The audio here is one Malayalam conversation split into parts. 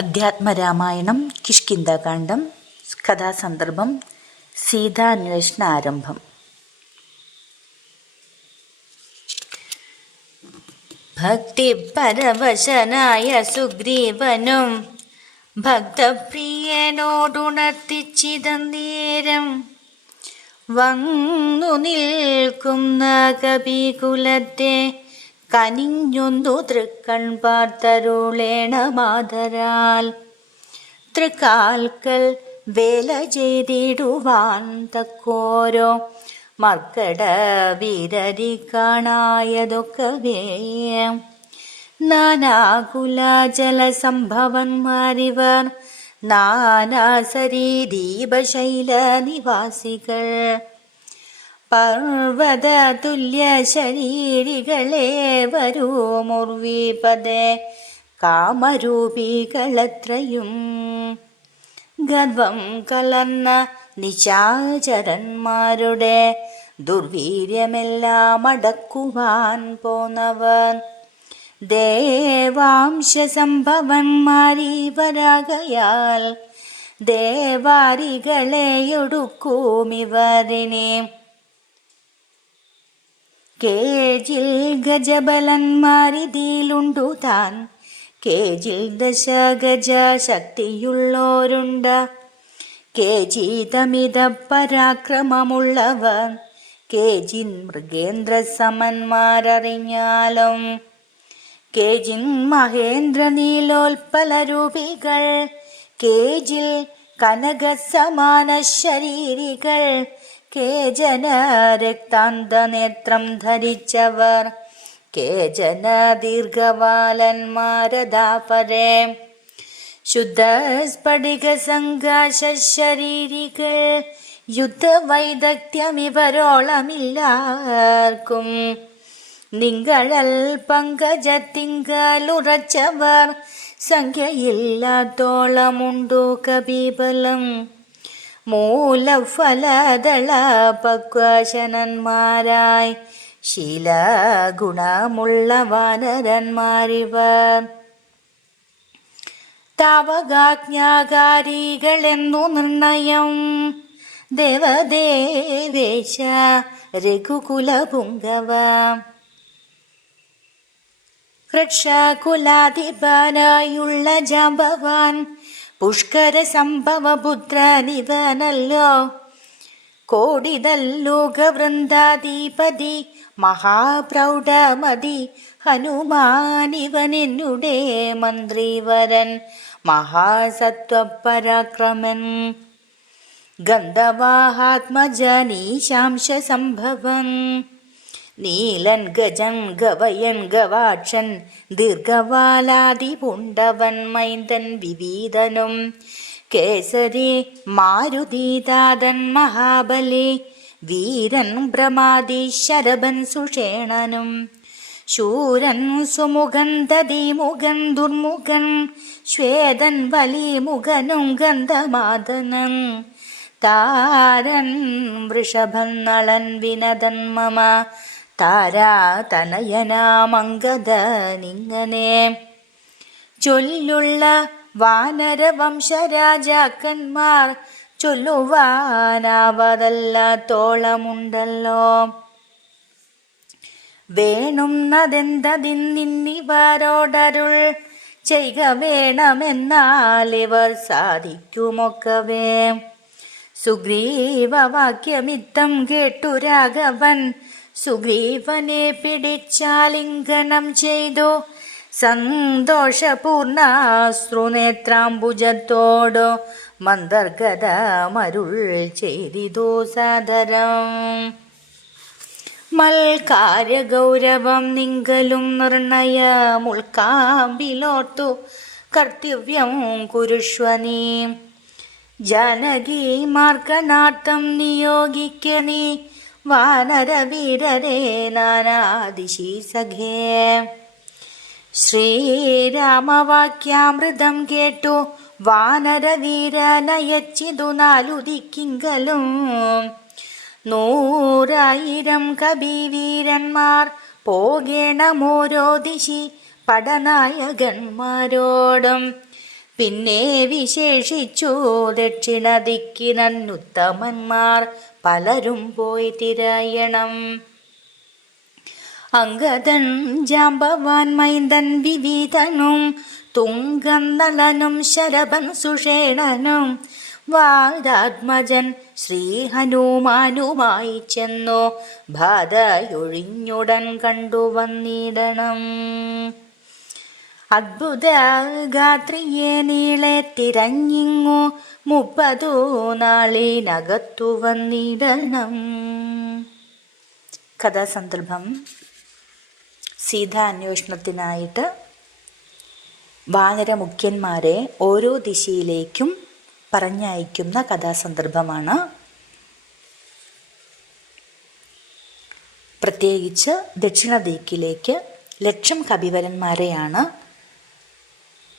അധ്യാത്മരാമായണം കിഷ്കിന്ദകാന്ഡം കഥാസന്ദർഭം സീതാന്വേഷണ ആരംഭം. ഭക്തിപരവശനായ സുഗ്രീവനും ഭക്തപ്രിയനോടുണർത്തിച്ചിതന്നേരം വന്നു നിൽക്കുന്ന കപികുലത്തെ കനിഞ്ഞൊന്നു തൃക്കൺ പാർത്തരുളേണ മാതരാൽ. തൃക്കാൽക്കൽ വേല ചെയ്തിടുവാൻ തക്കോരോ. മർക്കട വീരരി കാണായതൊക്കവേ നാനാകുലാചല സംഭവന്മാരിവർ നാനാസരീ ദീപശൈല നിവാസികൾ. പർവത തുല്യ ശരീരികളെ വരൂ മുർവീപദേ കാമരൂപികളത്രയും. ഗർവം കലർന്ന നിശാചരന്മാരുടെ ദുർവീര്യമെല്ലാം അടക്കുവാൻ പോന്നവൻ ദേവാംശ സംഭവന്മാരിവരാകയാൽ ദേവാരികളെയൊടുക്കുമിവരിനെ. കേജിൽ ഗജബലന്മാരിതിയിലുണ്ടു താൻ. കേജിൽ ദശഗജ ശക്തിയുള്ളോരുണ്ട കേജീതമിത പരാക്രമമുള്ളവർ കേജിൻ മൃഗേന്ദ്ര സമന്മാരറിഞ്ഞാലും. കേജിൻ മഹേന്ദ്ര നീലോൽപല രൂപികൾ കേജിൽ കനക സമാന ശരീരികൾ കേജന രക്താന്തനേത്രം ധരിച്ചവർ. കേജന ദീർഘവാലന്മാരതാപരെ ശുദ്ധ സ്ഫടിക സംഘാശ ശരീരികൾ യുദ്ധവൈദഗ്ധ്യം ഇവരോളമില്ലാർക്കും നിങ്ങളൽ പങ്കജത്തിങ്കലുറച്ചവർ. സംഖ്യയില്ലാത്തോളമുണ്ടു കബീബലം മൂലഫലദള ശീല ഗുണമുള്ള വാനരന്മാരിവർ തവകാജ്ഞാകാരികളെന്നു നിർണയം ദേവദേവേശ രഘുകുലപുങ്കവ. വൃക്ഷകുലാധിപനായുള്ള ജാമ്പവാൻ പുഷ്കര സംഭവ പുത്രനിവനല്ലോ കോടിതല്ലോകവൃന്ദാധിപതി മഹാപ്രൗഢമതി ഹനുമാനിവനെന്നുടെ മന്ത്രിവരൻ മഹാസത്വപരാക്രമൻ. ഗന്ധവാഹാത്മജനീശാംശ സംഭവൻ നീലൻ ഗജൻ ഗവയൻ ഗവാക്ഷൻ ദീർഘവാലാതി പുണ്ടവൻ മൈന്ദൻ വിവീതനും. കേസരി മാരുതീതാതൻ മഹാബലി വീരൻ ഭ്രമാതി ശരഭൻ സുഷേണനും. ശൂരൻ സുമുഖൻ ദതിമുഖൻ ദുർമുഖൻ ശ്വേതൻ വലിമുഖനും ഗന്ധമാതനൻ. താരൻ വൃഷഭൻ നളൻ വിനദൻ മമ താരാ തനയനാമംഗതനിങ്ങനെ ചൊല്ലുള്ള വാനരവംശരാജാക്കന്മാർ ചൊല്ലുവാനാവതല്ലാത്തോളമുണ്ടല്ലോ വേണുന്നതെന്തതിന്നിവരോടരുൾ ചെയ്ക വേണമെന്നാൽ ഇവർ സാധിക്കുമൊക്കവേ. സുഗ്രീവവാക്യമിത്തം കേട്ടു രാഘവൻ സുഗ്രീവനെ പിടിച്ചാലിംഗനം ചെയ്തു. സന്തോഷപൂർണ ശ്രുനേത്രാംബുജത്തോടോ മന്ദർഗത മരുൾ ചെയ്തിതു സാദരം. മൽക്കാര്യഗൗരവം നിങ്കലും നിർണയമുൾക്കാമ്പിലോർത്തു കർത്തവ്യം കുരുഷ്വനീ. ജാനകി മാർഗനാർത്ഥം നിയോഗിക്കണി. വാനരവീരരെ നാനാദിശി സഖേ ശ്രീരാമവാക്യാമൃതം കേട്ടു വാനരവീരനയച്ചിതു നാലുദിക്കിങ്കലും നൂറായിരം കവിവീരന്മാർ പോകേണമോരോ ദിശി പടനായകന്മാരോടും. പിന്നെ വിശേഷിച്ചു ദക്ഷിണ ദിക്കിനുത്തമന്മാർ പലരും പോയി തിരയണം. അങ്കദൻ ജാമ്പവാൻ മൈന്ദൻ വിവിധനും തുങ്കന്നളനും ശരഭൻ സുഷേണനും വാദാത്മജൻ ശ്രീ ഹനുമാനുമായി ചെന്നോ ബാധയൊഴിഞ്ഞുടൻ കണ്ടു അദ്ഭുത ഗാത്രിയെ നീളെ തിരഞ്ഞിങ്ങു മുപ്പതു നാളിനകത്തു വന്നിടണം. കഥാസന്ദർഭം സീതാന്വേഷണത്തിനായിട്ട് വാനരമുഖ്യന്മാരെ ഓരോ ദിശയിലേക്കും പറഞ്ഞയക്കുന്ന കഥാസന്ദർഭമാണ്. പ്രത്യേകിച്ച് ദക്ഷിണ ദിക്കിലേക്ക് ലക്ഷം കവിവരന്മാരെയാണ്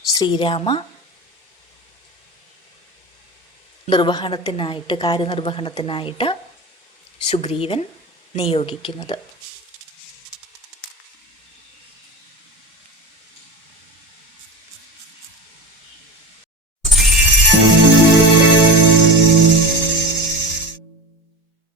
ശ്രീരാമ നിർവഹണത്തിനായിട്ട് കാര്യനിർവഹണത്തിനായിട്ട് സുഗ്രീവൻ നിയോഗിക്കുന്നത്.